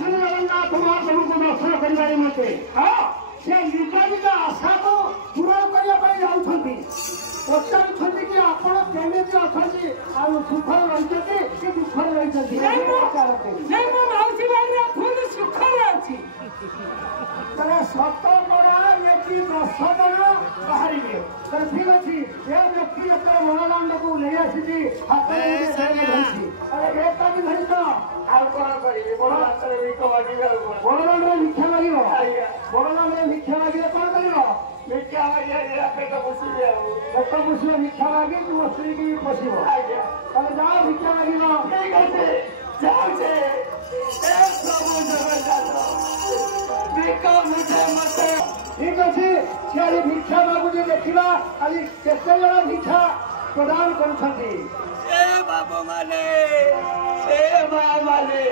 जगन्नाथ महाप्रभु को दर्शन कर मत हाँ से निज निज आशा को पूरण करने जाऊँगी पचार कि आपण केमी अच्छा सुखर रही कि दुखर रही सत बड़ा व्यक्ति 10 जन बाहर ठीक अच्छे ये व्यक्ति जो मनोदंड को नहीं आसी हाथ भी धरी तो बड़दान भिक्षा लगे बड़दान भिक्षा लगे कौन कर भिक्षा पेट पोषे भिक्षा लगे तुम स्त्री की पोषब जाओ भिक्षा लगे ठीक अच्छे सी भिक्षा मागुचे देखा आज केते जन भिक्षा प्रदान कर बाबू माने माँ माने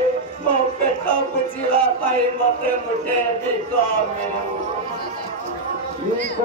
मो पेट बुझा मत मुझे भिख